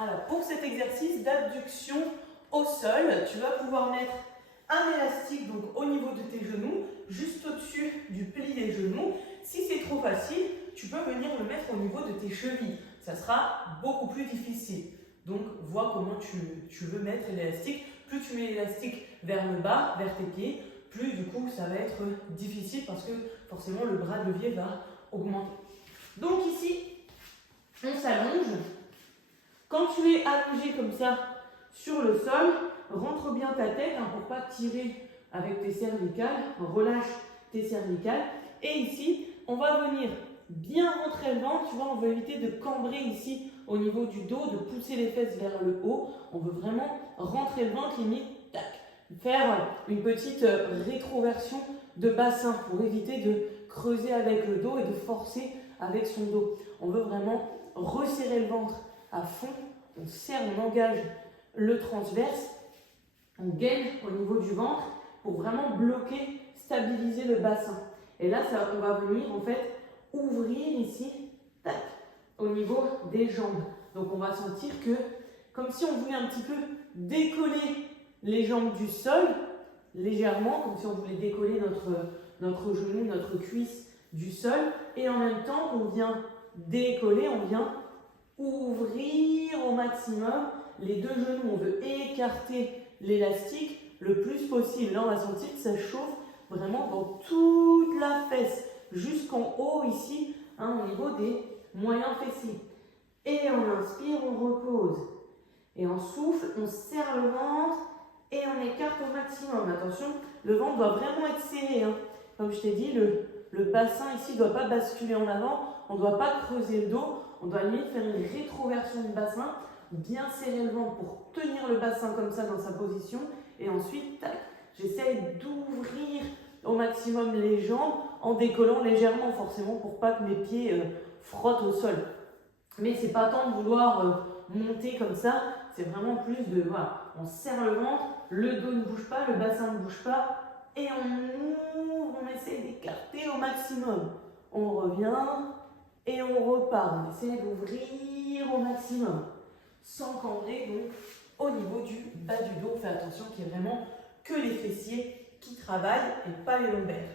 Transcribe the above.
Alors, pour cet exercice d'abduction au sol, tu vas pouvoir mettre un élastique donc au niveau de tes genoux, juste au-dessus du pli des genoux. Si c'est trop facile, tu peux venir le mettre au niveau de tes chevilles. Ça sera beaucoup plus difficile. Donc, vois comment tu veux mettre l'élastique. Plus tu mets l'élastique vers le bas, vers tes pieds, plus du coup ça va être difficile parce que forcément le bras de levier va augmenter. Donc ici, on s'allonge. Quand tu es allongé comme ça sur le sol, rentre bien ta tête pour ne pas tirer avec tes cervicales, relâche tes cervicales. Et ici, on va venir bien rentrer le ventre, tu vois, on veut éviter de cambrer ici au niveau du dos, de pousser les fesses vers le haut. On veut vraiment rentrer le ventre, limite, tac, faire une petite rétroversion de bassin pour éviter de creuser avec le dos et de forcer avec son dos. On veut vraiment resserrer le ventre à fond, on serre, on engage le transverse, on gaine au niveau du ventre pour vraiment bloquer, stabiliser le bassin. Et là, on va venir en fait ouvrir ici, tac, au niveau des jambes. Donc on va sentir que, comme si on voulait un petit peu décoller les jambes du sol, légèrement, comme si on voulait décoller notre genou, notre cuisse du sol. Et en même temps, on vient décoller, on vient ouvrir au maximum les deux genoux. On veut écarter l'élastique le plus possible. Là, on va sentir que ça chauffe vraiment dans toute la fesse, jusqu'en haut ici, au niveau des moyens fessiers. Et on inspire, on repose. Et on souffle, on serre le ventre et on écarte au maximum. Attention, le ventre doit vraiment être serré. Comme je t'ai dit, le bassin ici ne doit pas basculer en avant. On ne doit pas creuser le dos. On doit limite faire une rétroversion du bassin, bien serrer le ventre pour tenir le bassin comme ça dans sa position. Et ensuite, tac, j'essaie d'ouvrir au maximum les jambes en décollant légèrement, forcément, pour pas que mes pieds frottent au sol. Mais c'est pas tant de vouloir monter comme ça, c'est vraiment plus de, voilà, on serre le ventre, le dos ne bouge pas, le bassin ne bouge pas, et on ouvre, on essaie d'écarter au maximum. On revient et on repart, on essaie d'ouvrir au maximum, sans cambrer donc au niveau du bas du dos. Fais attention qu'il n'y ait vraiment que les fessiers qui travaillent et pas les lombaires.